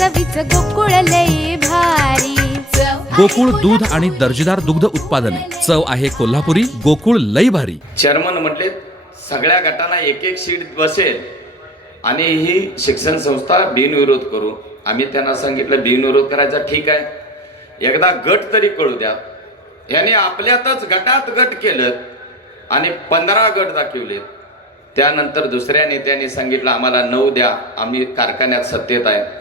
चवीच गोकुळ लई भारी. गोकुळ दूध आणि दर्जेदार दुग्ध उत्पादने. चव आहे कोल्हापुरी गोकुळ लई भारी. चेअरमन म्हटले सगळ्या गटांना एक एक सीट बसेल. आणि ही शिक्षण संस्था बिनविरोध करू. आम्ही त्यांना सांगितलं बिनविरोध करायचा ठीक आहे. एकदा गट तरी कळू द्या. याने आपल्यातच गटात गट केलं आणि पंधरा गट दाखवले. त्यानंतर दुसऱ्या नेत्यांनी सांगितलं आम्हाला नऊ द्या. आम्ही कारखान्यात सत्तेत आहे.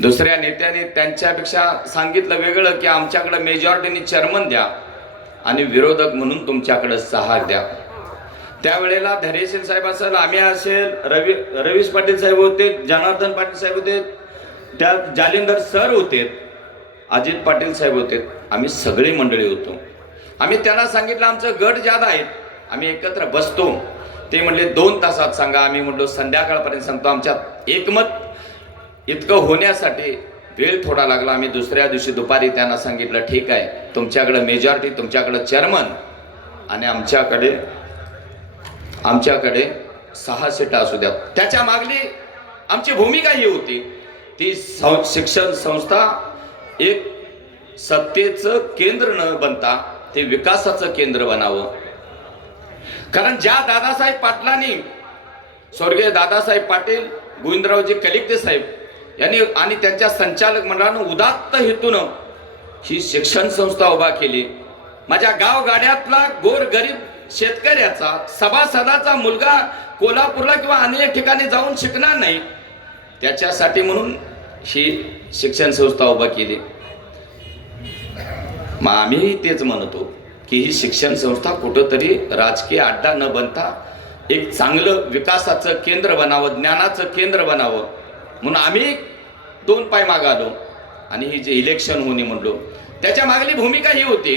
दुसऱ्या नेत्याने त्यांच्यापेक्षा सांगितलं वेगळं की आमच्याकडे मेजॉरिटीने चेअरमन द्या आणि विरोधक म्हणून तुमच्याकडे सहा द्या. त्यावेळेला धैर्यशील साहेब असेल आम्ही असेल रवी रवीश पाटील साहेब होते जनार्दन पाटील साहेब होते त्या जालिंदर सर होते अजित पाटील साहेब होते आम्ही सगळी मंडळी होतो. आम्ही त्यांना सांगितलं आमचं गट ज्यादा आहेत आम्ही एकत्र बसतो. ते म्हणले दोन तासात सांगा. आम्ही म्हणलो संध्याकाळपर्यंत सांगतो. आमच्यात एकमत इतकं होण्यासाठी वेळ थोडा लागला. आम्ही दुसऱ्या दिवशी दुपारी त्यांना सांगितलं ठीक आहे तुमच्याकडं मेजॉरिटी तुमच्याकडं चेअरमन आणि आमच्याकडे आमच्याकडे सहा सीटा असू द्या. त्याच्या मागली आमची भूमिका ही होती. ती सं- शिक्षण संस्था एक सत्तेचं केंद्र न बनता ते विकासाचं केंद्र बनावं. कारण ज्या दादासाहेब पाटलांनी स्वर्गीय दादासाहेब पाटील गोविंदरावजी कलिकते साहेब यांनी आणि त्यांच्या संचालक मंडळानं उदात्त हेतून ही शिक्षण संस्था उभा केली. माझ्या गाव गाड्यातला गोर गरीब शेतकऱ्याचा सभासदाचा मुलगा कोल्हापूरला किंवा अनेक ठिकाणी जाऊन शिकणार नाही त्याच्यासाठी म्हणून ही शिक्षण संस्था उभा केली. मग आम्ही तेच म्हणतो की ही शिक्षण संस्था कुठंतरी राजकीय अड्डा न बनता एक चांगलं विकासाचं केंद्र बनावं ज्ञानाचं केंद्र बनावं. म्हणून आम्ही दोन पाय मागं आलो आणि ही जे इलेक्शन होणे म्हणलो त्याच्या मागली भूमिका ही होती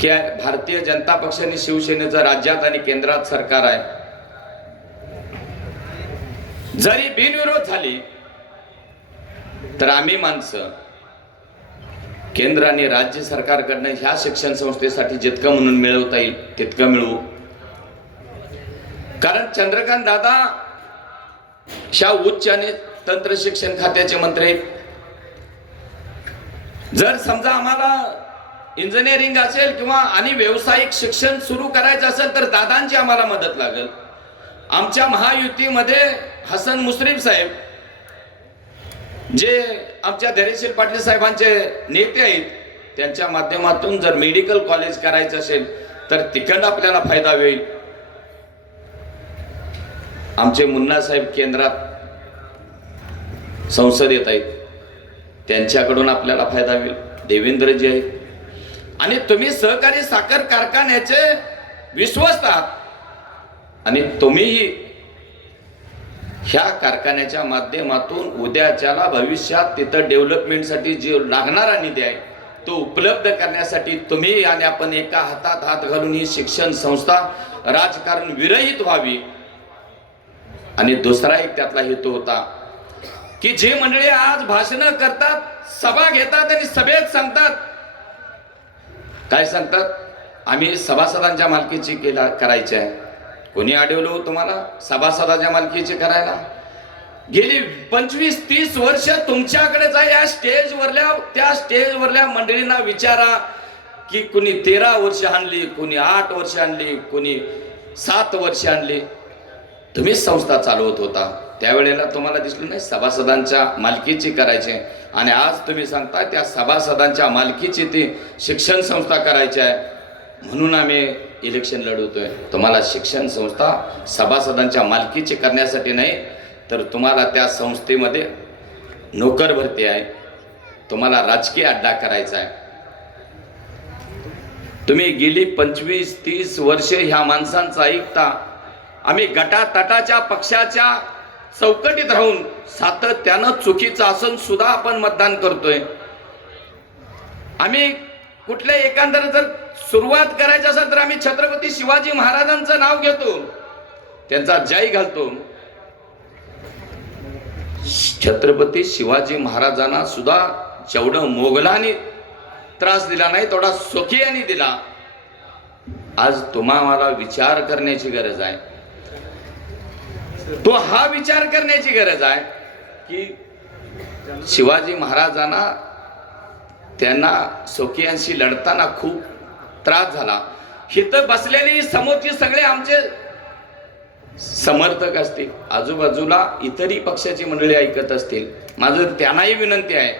की भारतीय जनता पक्षाने शिवसेनेचं राज्यात आणि केंद्रात सरकार आहे. जरी बिनविरोध झाली तर आम्ही माणसं केंद्र आणि राज्य सरकारकडनं ह्या शिक्षण संस्थेसाठी जितकं म्हणून मिळवता येईल तितकं मिळवू. कारण चंद्रकांत दादा ह्या उच्च आणि तंत्र शिक्षण खात्याचे मंत्री. आहेत जर समजा आम्हाला इंजिनिअरिंग असेल किंवा आणि व्यावसायिक शिक्षण सुरू करायचं असेल तर दादांची आम्हाला मदत लागेल. आमच्या महायुतीमध्ये हसन मुश्रीफ साहेब जे आमच्या धैर्यशील पाटील साहेबांचे नेते आहेत त्यांच्या माध्यमातून जर मेडिकल कॉलेज करायचं असेल तर तिकडं आपल्याला फायदा होईल. आमचे मुन्ना साहेब केंद्रात संसदेत आहेत. त्यांच्याकडून आपल्याला फायदा होईल. देवेंद्रजी आहेत. आणि तुम्ही सहकारी साखर कारखान्याचे विश्वस्त आहात. आणि तुम्हीही ह्या कारखान्याच्या माध्यमातून उद्याच्याला भविष्यात तिथं डेव्हलपमेंटसाठी जे लागणारा निधी आहे तो उपलब्ध करण्यासाठी तुम्ही आणि आपण एका हातात हात घालून ही शिक्षण संस्था राजकारण विरहित व्हावी. आणि दुसरा एक त्यातला हेतू होता की जे मंडळी आज भाषणं करतात सभा घेतात आणि सभेत सांगतात. काय सांगतात? आम्ही सभासदांच्या मालकीची केला करायची आहे. कोणी आढळलो हो तुम्हाला? सभासदाच्या मालकीची करायला? गेली पंचवीस तीस वर्ष तुमच्याकडेच आहे या स्टेजवरल्या त्या स्टेजवरल्या मंडळींना विचारा की कुणी तेरा वर्ष आणली कुणी आठ वर्ष आणली कुणी सात वर्ष आणली. तुम्हीच संस्था चालवत होता. त्यावेळेला तुम्हाला दिसलं नाही सभासदांच्या मालकीची करायची. आणि आज तुम्ही सांगता त्या सभासदांच्या मालकीची ती शिक्षण संस्था करायची आहे. म्हणून आम्ही इलेक्शन लढवतोय. तुम्हाला शिक्षण संस्था सभासदांच्या मालकीची करण्यासाठी नाही तर तुम्हाला त्या संस्थेमध्ये नोकर भरती आहे. तुम्हाला राजकीय अड्डा करायचा आहे. तुम्ही गेली पंचवीस तीस वर्षे ह्या माणसांचं ऐकता आम्ही गटातटाच्या पक्षाच्या चौकटीत राहून सातत्यानं चुकीचं असून सुद्धा आपण मतदान करतोय. आम्ही कुठल्या एकांतर जर सुरुवात करायची असेल तर आम्ही छत्रपती शिवाजी महाराजांचं नाव घेतो. त्यांचा जय घालतो. छत्रपती शिवाजी महाराजांना सुद्धा जेवढं मोगलांनी त्रास दिला नाही तेवढा स्वकीयांनी दिला. आज तुम्हाला विचार करण्याची गरज आहे. तो हा विचार करण्याची गरज आहे की शिवाजी महाराजांना त्यांना स्वकीयांशी लढताना खूप त्रास झाला. इथं बसलेली समोरची सगळे आमचे समर्थक असतील आजूबाजूला इतरही पक्षाची मंडळी ऐकत असतील. माझं त्यांनाही विनंती आहे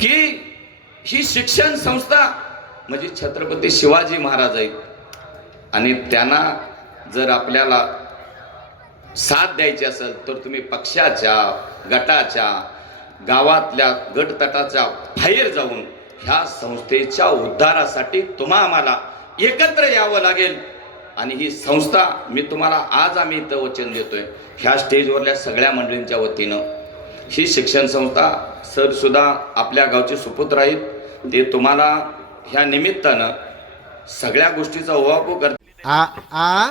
की ही शिक्षण संस्था म्हणजे छत्रपती शिवाजी महाराज आहेत. आणि त्यांना जर आपल्याला साथ द्यायची असेल तर तुम्ही पक्षाच्या गटाच्या गावातल्या गटतटाच्या बाहेर जाऊन ह्या संस्थेच्या उद्धारासाठी तुम्हा आम्हाला एकत्र यावं लागेल. आणि ही संस्था मी तुम्हाला आज आम्ही इथं वचन देतोय ह्या स्टेजवरल्या सगळ्या मंडळींच्या वतीनं. ही शिक्षण संस्था सर सुद्धा आपल्या गावचे सुपुत्र आहेत. ते तुम्हाला ह्या निमित्तानं सगळ्या गोष्टीचा उहापोह करतात आ आ?